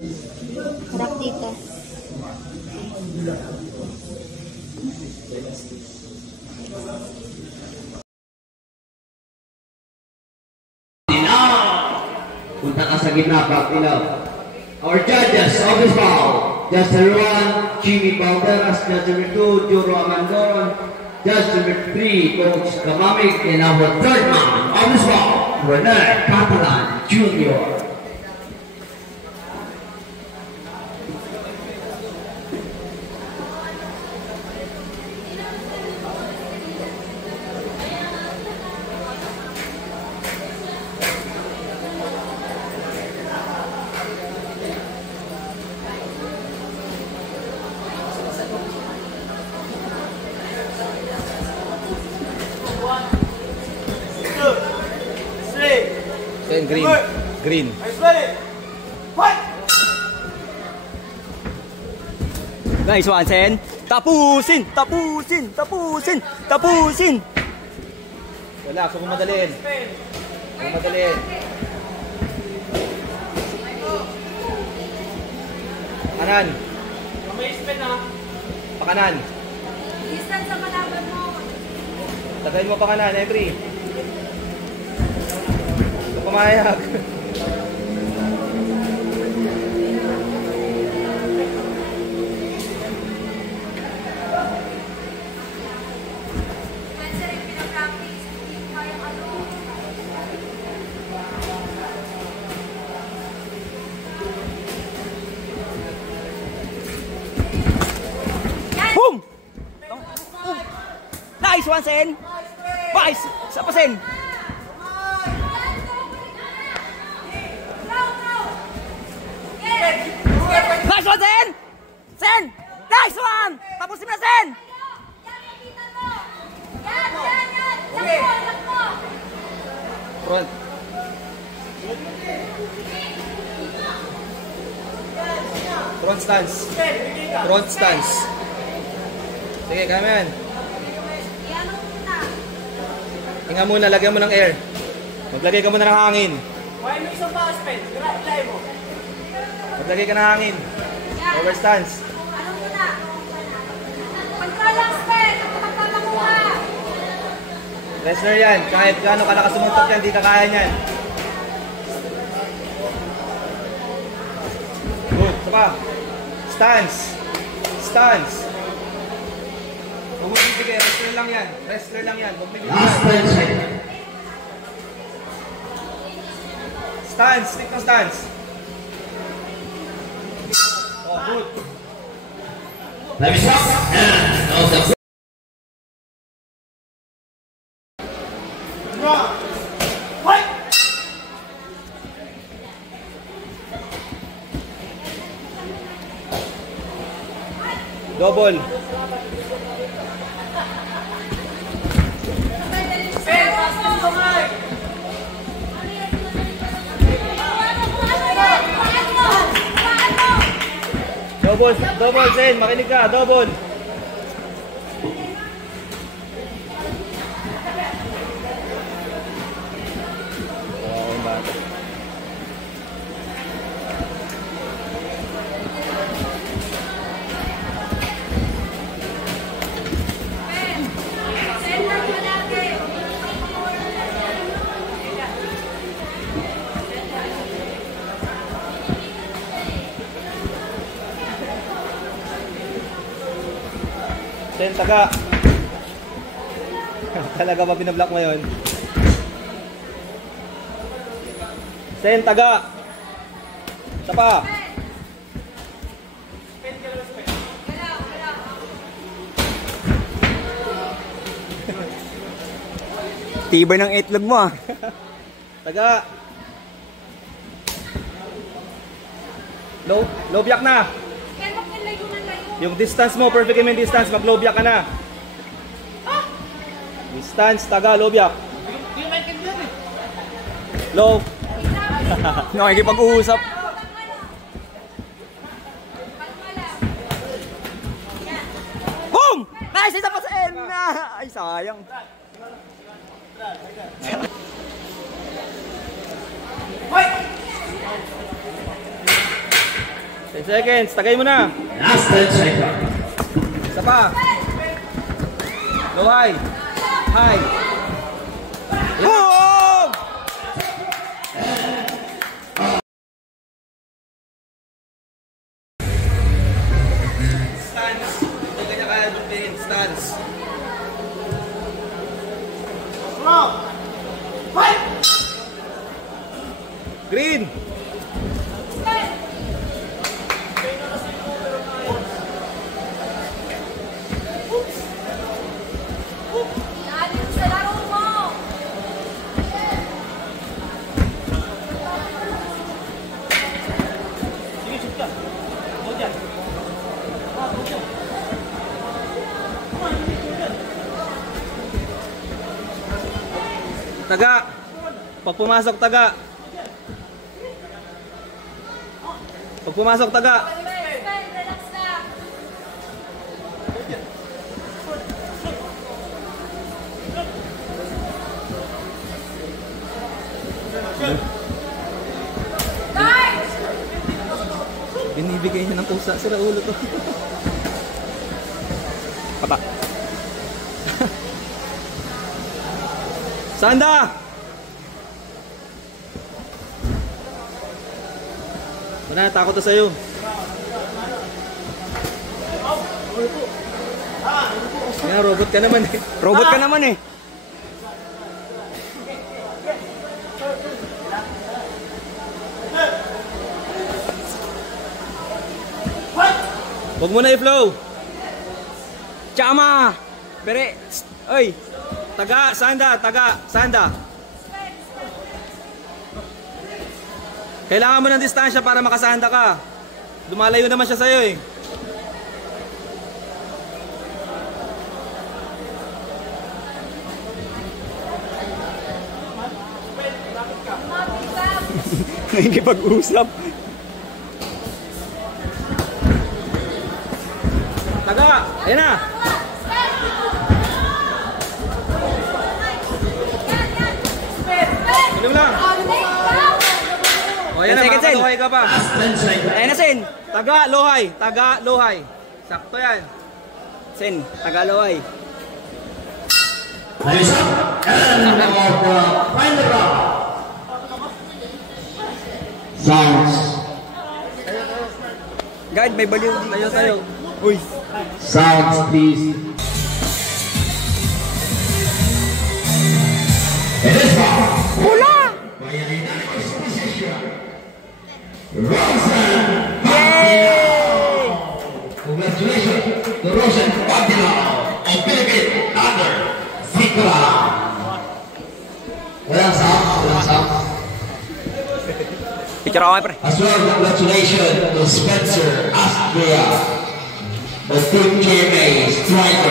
Harap dito. Punta ka sa gitna, back ilaw. Our judges of this foul, Judge number 1, Jimmy Balderas, Judge number 2, Juro Amandoron, Judge number 3, Coach Kamamik, and our third man of this foul, Rene Catalan Jr. Green. Nice one, Sen. Tapusin! Tapusin! Tapusin! Tapusin! Relax, huwag madalin. Huwag madalin. Kanan. Pakanan. Distance sa kalaban mo. Tagayin mo pakanan, Every. Ito pumayag. Nice one, Sen. Nice. Isa pa, Sen. Nice one, Sen. Sen. Nice one. Tapusin mo na, Sen. Front. Front stance. Front stance. Sige, kaya mo yan. Hinga muna, lagyan mo ng air. Maglagay ka muna ng hangin. Why mo isang baas, pen? Ilay mo. Maglagay ka ng hangin. Over stance. Ano muna? Pagkalas, pen! Pagkakakuha! Wrestler yan. Kahit gaano ka nakasumuntok yan, di ka kaya niyan. Good. Ito pa. Stance. Stance. Huwag bibigay. Wrestler lang yan. Wrestler lang yan. Huwag bibigay. Last 10 seconds. Stance. Stick to stance. Oh, good. Let me stop. And also. Double. Double, double, Zen. Makinig ka, double. Oh, bata. Sen, taga. Talaga ba binablock mo yun? Sen, taga. Isa pa. Tibay ng itlog mo ah. Taga. Low block na. Yung distance mo, perfect yung distance, mag-low block ka na. Distance, taga, low block. Low. Nakikipag-uusap. Boom! Nice! Isa pa sa N! Ay, sayang. 10 seconds. Tagay mo na. Last 10 seconds. Isa pa. Low high. High. Boom! Stance. Hindi kanya kaya dumpingin. Stance. Green. Lalim sa laro mo. Sige, shoot ka. Go dyan. Go dyan. Taga. Pag pumasok, taga. Pag pumasok, taga. Relax lang. Guys! Binibigay niya ng pusa. Sira ulo to. Pata. Sanda! Wala, takot na sa'yo. Yan, robot ka naman eh. Robot ka naman eh. Huwag mo na i-flow. Chama! Pere, oy. Taga, sanda, taga, sanda. Kailangan mo ng distansya para makasanda ka. Lumalayo naman siya sa'yo eh. Nakikipag-usap. Taga! Ayan na! Ilong lang! O, ayan na, makapatuhay ka pa. Last 10 seconds. Ayan na, Sen. Taga, lohay. Taga, lohay. Sakto yan. Sen, taga, lohay. Time's up. End of the final round. Sounds. Guard, may baliw dito. Tayo, tayo. Uy. Sounds, please. It is far. Wala! By a unanimous decision. Rosen. Yay! Congratulations to Rosen Pagdilao of Philippine Thunder. Sikra. Walang sound. Walang sound. Picture ako, pre. As well, congratulations to Spencer Astria, the Team KMA striker.